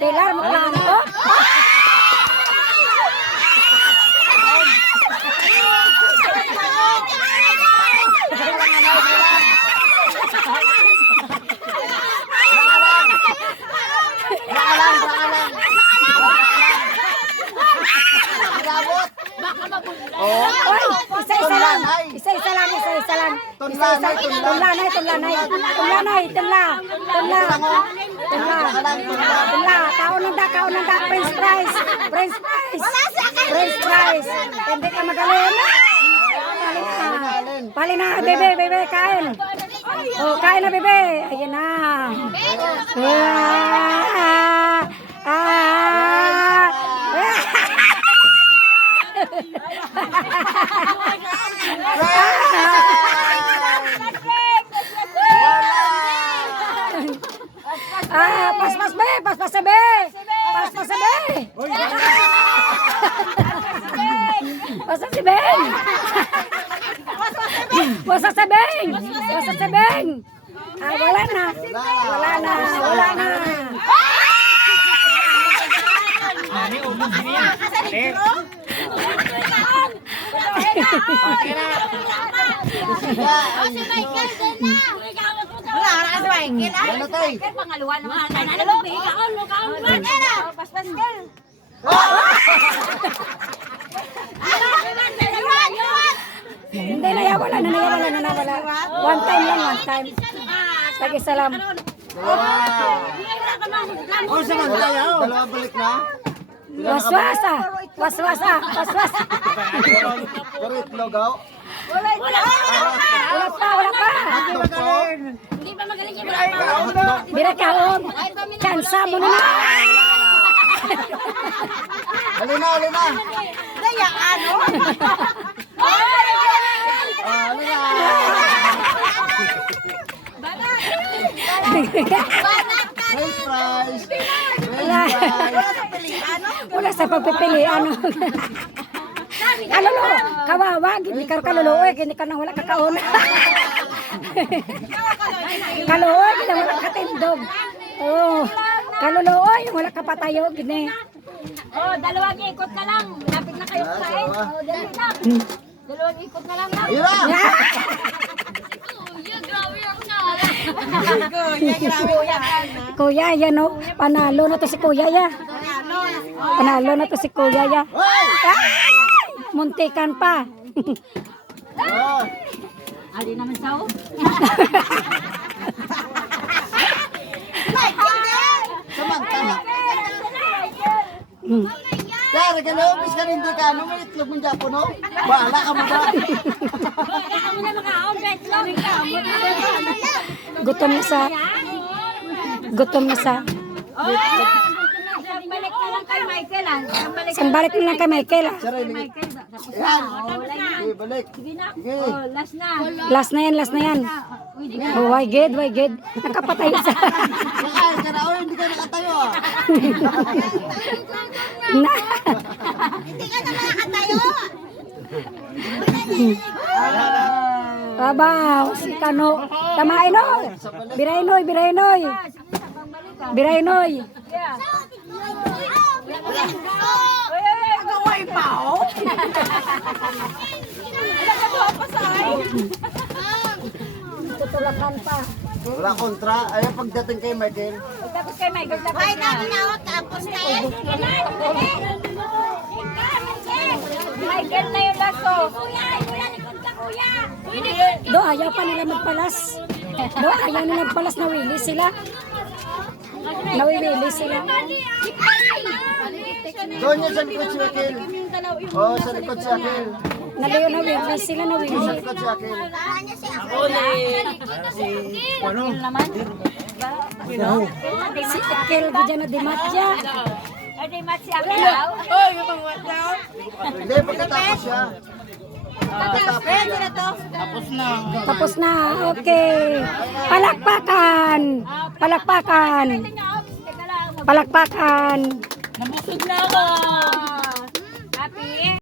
Pilar mo lang ko. Isa-isa lang. Isa-isa lang. Tunlanay. Kaon ng French fries. Hindi ka magaling. Pali na, bebe, kain. Oh, kain na, bebe. Ayan na. Pas be. Wasak sebeng. Wala na. Ini umum sini ya. Si Michael din na. Wala na si Michael. Ano tay? Pangaluan naman. Kaon. Pas-pas girl. Hindi na wala. One time lang. Lagi salam. Oh, samantala. Dalawa balik na. Was. Pero itlog ako. Wala pa. Hindi pa magaling si Bira kaon. Kansa mo na. Alina. Daya ano? French fries. Wala sa pagpipili. Ano lo? Kawawa. Hindi ka kaluluoy. Hindi ka nang wala kakaon. Kaluoy. Hindi wala katindog. Oh. Kaluluoy. Wala kapatayo. Gini. Oh, dalawang ikot na lang. Lapit na kayo kumain. Oh, dali na. Dalawang ikot na lang. Ira! Kuya, yan o. Panalo na to si Kuya ya. Panalo na to si Kuya ya. Muntikan pa. Ali naman sao? Samantala. Kaya nag-alawis ka rin doon ka. Ano may itlog mong Japo, no? Bahala ka mo ba? Kami na makaon, betlog. Gutom na sa. Balik na lang kay Michael. Balik na lang kay Michael. Saray, Michael, tapos na. yan. Oh, wala na. Okay, balik. Sige na. Sige. Oh, last na. Last na yan. Oh, why good. Nakapatay sa. Nakain ka na. Oh, hindi ka nakatayo ah. Hindi ka na makatayo. Abaw, si Kano. Tamain o. Biraynoy. Agaway pa, oh. Tutulakan pa. Wala kontra. Ayaw pagdating kay Michael. Tapos kay Michael. Ay, naginawag tapos na eh. Michael na yung laso. Kuya, likod ka, kuya. Do, ayaw pa nila magpalas. Ayaw nila magpalas. Nawili sila. Doon niya sa likod si Michael. Oh, sa likod si Michael. Nawili sila. Sa likod si Michael. Si Ekel, gidya na dimatya. Ay, match siya daw. Hindi, pagkatapos siya. Tapos na, okay. Palakpakan. Teka lang. Palakpakan. Nabusog na ako.